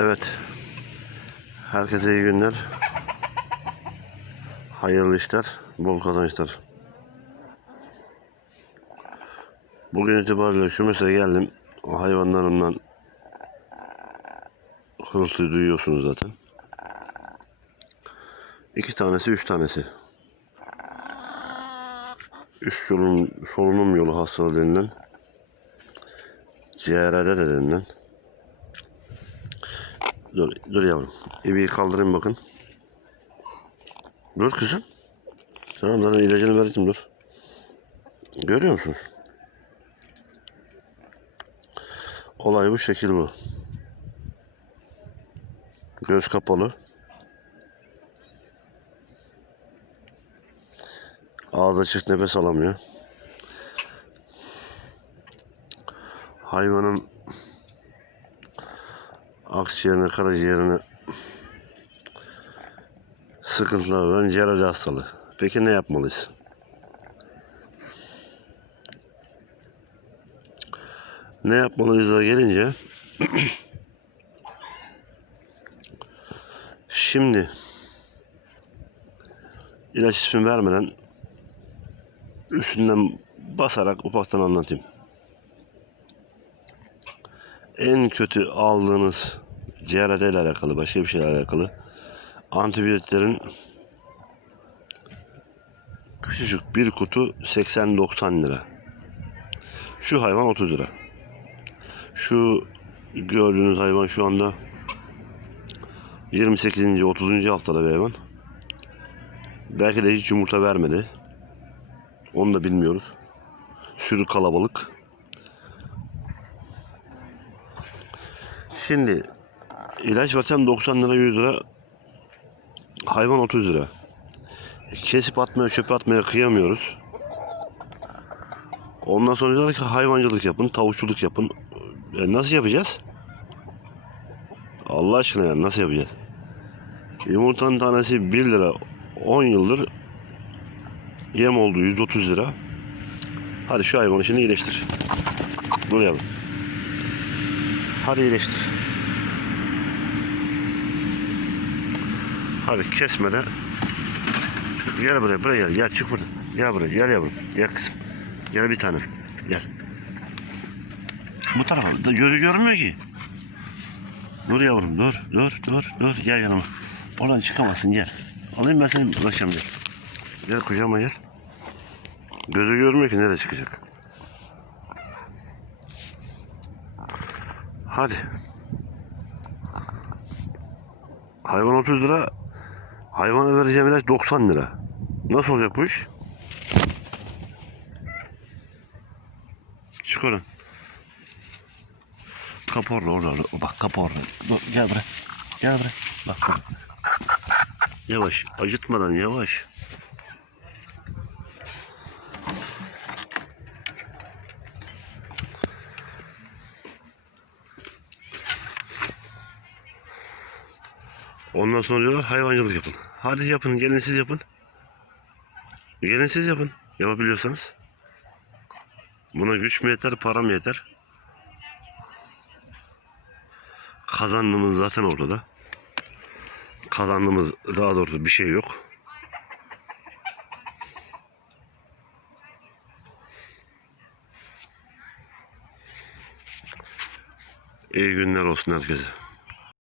Evet. Herkese iyi günler. Hayırlı işler, bol kazançlar. Bugün itibariyle kümese geldim. O hayvanlarımdan hırslı duyuyorsunuz zaten. İki tanesi, üç tanesi. Üst solunum, solunum yolu hastalığı denilen CRD de denilen Dur, dur yavrum. İbiyi kaldırayım bakın. Dur kızım. Tamam zaten ilacını verdim dur. Görüyor musun? Olay bu şekil bu. Göz kapalı. Ağzı açık nefes alamıyor. Hayvanın akciğerine, karaciğerine sıkıntılar veren ciğer hastalığı. Peki ne yapmalıyız? Ne yapmalıyız da gelince şimdi ilaç ismi vermeden üstünden basarak ufaktan anlatayım. En kötü aldığınız CRD ile alakalı, başka bir şeyle alakalı antibiyotiklerin küçücük bir kutu 80-90 lira. Şu hayvan 30 lira. Şu gördüğünüz hayvan şu anda 28. 30. haftada bir hayvan. Belki de hiç yumurta vermedi. Onu da bilmiyoruz. Sürü kalabalık. Şimdi ilaç versem 90 lira 100 lira hayvan 30 lira. Kesip atmaya çöpe atmaya kıyamıyoruz. Ondan sonra diyorlar ki hayvancılık yapın, tavukçuluk yapın. E nasıl yapacağız? Allah aşkına yani nasıl yapacağız? Yumurtanın tanesi 1 lira 10 yıldır yem oldu 130 lira. Hadi şu hayvanı şimdi iyileştir. Dur yavrum. Hadi iyileştir. Hadi kesmeden. Gel buraya, buraya gel. Gel çık buradan. Gel buraya, gel yavrum. Gel kızım. Gel bir tanem. Gel. Bu tarafa. Gözü görmüyor ki. Dur yavrum, dur, dur, dur, dur. Gel yanıma. Oradan çıkamazsın, gel. Alayım ben seni ulaşacağım gel. Gel kucağıma gel. Gözü görmüyor ki nereye çıkacak. Hadi. Hayvan 30 lira. Hayvana vereceğim ilaç 90 lira. Nasıl olacak bu iş? Çık oradan. Kapı orada orada. Bak kapı orada. Dur, gel buraya. Gel buraya. Bak. Yavaş. Acıtmadan yavaş. Ondan sonra diyorlar hayvancılık yapın. Hadi yapın, gelin siz yapın. Gelin siz yapın. Yapabiliyorsanız. Buna güç mü yeter, para mı yeter? Kazandığımız zaten ortada. Kazandığımız daha doğrusu bir şey yok. İyi günler olsun herkese.